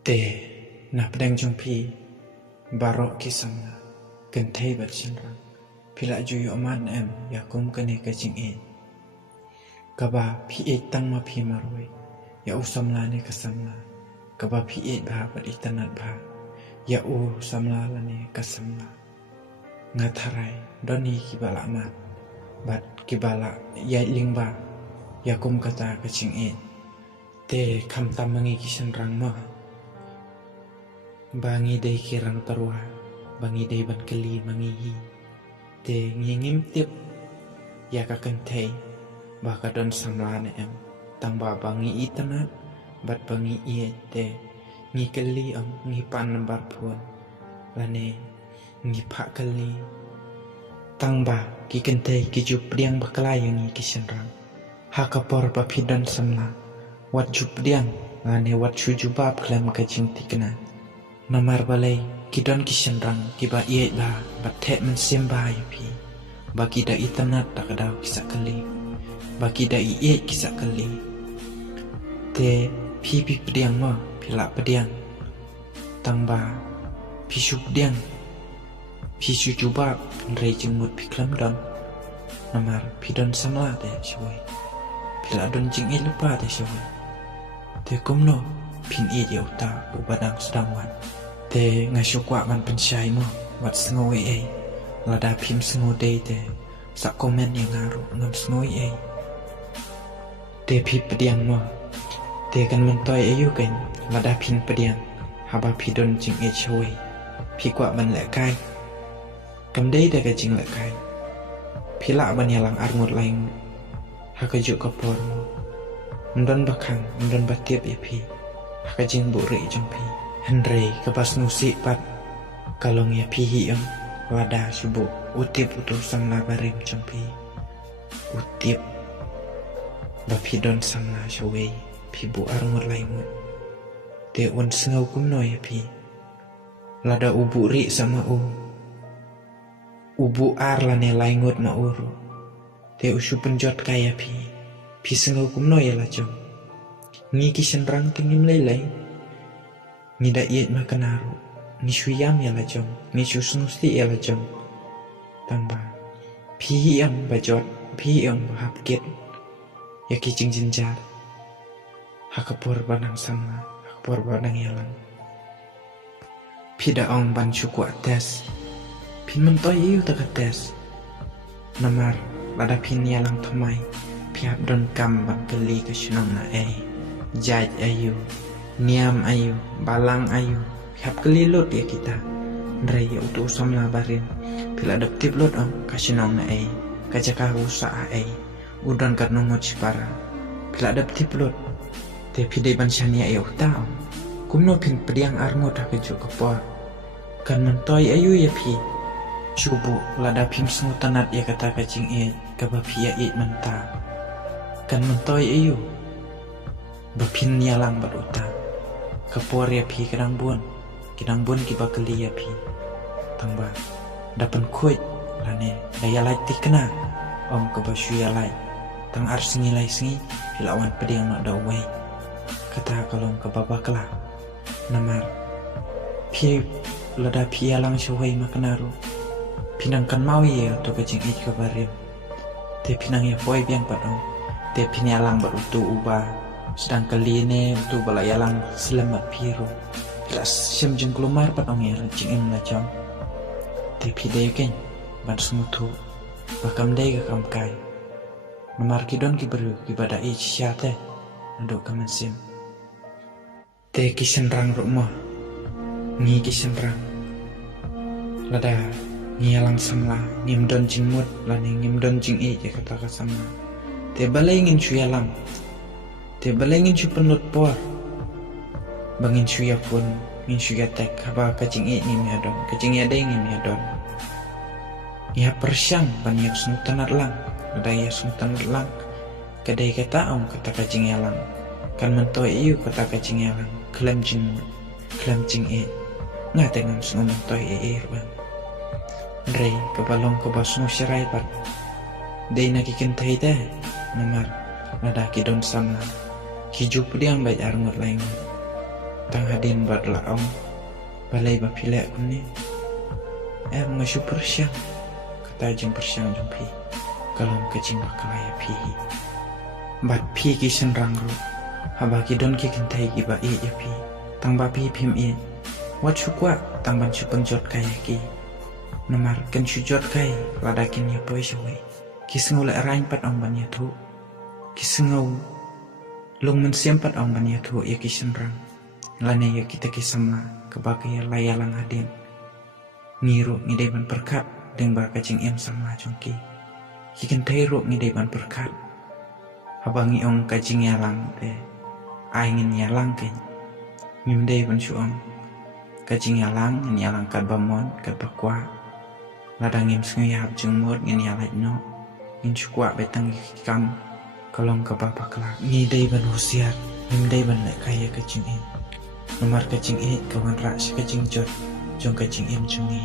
Te na pedang jong pi barok kisam na kan thei bat chin rang phila ju yo man em ya kum kane ka ching e kaba phi e tang ma phi maroi ya usam la ne ka sam na kaba phi e bha bat itanat bha ya u samla la ne ka sam na ngatharai doni ki bala mat bat ki bala ya lingba ya kum kata ka ching e te kham tam mangi kisan rang ma bangi day kirang tarwa bangi day ban kali mangihi te ngingim tip ya ka kantay baka don samla na em tamba bangi itanat bat bangi iye te ngi kali ang ngi pan nambar puan lane ngi pa kali tangba ki kantay ki jup diang bakla yang ngi kisenrang hakapor pa pidon samla wat jup diang lane wat shujubab klam ka jingtikna namar balai kidon kisenrang kiba iye ba bathe men semba pi baki da itanat takadaw kisa kali baki da iye kisa kali te pi pediang ma pila pediang tangba pi shup diang pi shujuba rei jengmut pi klam don namar pidon samla te shoi pila don jing lupa te shoi te kumno pin e yauta ubadang sedangwan te ngasukwa man pensyai mo wat sngoi e lada pim sngo day te sa komen yang ngaru ngam sngoi e te pi pediang mo te kan mentoy ayu kan lada pin pediang haba pidon jing e choi pi kwa man le kai kam day da ka jing le kai pila ban yalang armut lain hakajuk kapor mo ndon bakang ndon batiep ya pi hakajing buri jong pi Henry kepas musik pat kalong ya pihi yang wadah subuh utip utusan labarim jampi utip bapidon sama shawei pibu armur laimut te un sengau kumno ya pi lada ubu ri sama ubu ar lane laingut ma uru te usu penjot kaya pi sengau kumno ya lajong ngiki senrang tingim lelai ni da iet makanaru ni shuyam ya lajong ni shusnusti ya lajong tamba pi yang bajot pi yang bahapket ya kicing jinjar hakapur banang sama hakapur banang yalang pi da ong ban syuku atas pin mentoy iu tak atas namar lada pin yalang thamai piap don kam ban keli ke sunang na jaj ayu niam ayu, balang ayu, hap kelilut ya kita. Nraya utu usam labarin, bila adaptif lot om kasinong na kajaka rusa udon karno mochipara. Bila adaptif lot, te pide bansania utao. Kumno pin pediang armut hakejuk kepor. Kan mentoy ayu ya pi. Subuh lada pim sengutanat ya kata kacing kabapi ya menta. Kan mentoy ayu. Bapin yalang baruta. Kapor ya pi kidang bun kiba keli ya pi tangba dapan kuit lane daya lai tikna om kebasyu ya lai tang ar singi lai singi hilawan pediang nak dawai kata kalong kebabakla namar pi lada pi yalang syuwai makanaru pinangkan mawi ya to kajing kabarim te pinang ya foi biang padong te pinyalang barutu ubah sedang kali ini untuk balayalang selamat piru kelas siam jeng kelumar pat ong era jing im lajong tapi day ken ban smutu bakam day ka kam kai nomar kidon ki beru ki bada ich syate ndok kamansim te kisenrang rumah ni kisenrang lada ngialang samla ngimdon jingmut lani ngimdon jing je kata kasama te balai ngin suyalang te balengin si penlut por bangin suya pun ngin suya tek haba kacing ni miadon kacing ada yang miadon ya persyang banyak snutanat lang ada ya snutanat lang kadai kata om kata kacing yalang kan mentoy iu kata kacing yalang kelam jing ngatengam snu mentoy ruan rei kebalong kebasnu sirai pat dei nakikin taida namar nada kidon sama hijup diang baik armut lain tang hadin bat laong balai bapilek kuni ngasu persyang kata jeng persyang jeng pi kalom kajing bakalaya pi bat pi ki senrang ru habaki don ki kentai ki ba ya pi tang ba pi phim wat chukwa tang ban chupeng jot kaya ki nomar kan jot kai ladakin ya poi sawai kisngau la rain pat ong ban ya thu kisngau long men sempat ong ban ya thu ya kisenrang lane ya kita kisama kebagai layalang hadin ngiru ngidai ban perkat deng ba kajing em sama jongki kiken tairu ngidai ban perkat habangi ong kajing yalang de aingin yalang ken ngimdai ban suong kajing yalang ngin yalang kat bamon kat bakwa ladang ngim sngayap jeng mut ngin yalai no ngin chukwa betang kam kalong ke bapa kelak ngidai ban husiat ngimdai ban lek kaya kajing em nomar kajing kawan rak si kajing jot jong kajing em jungi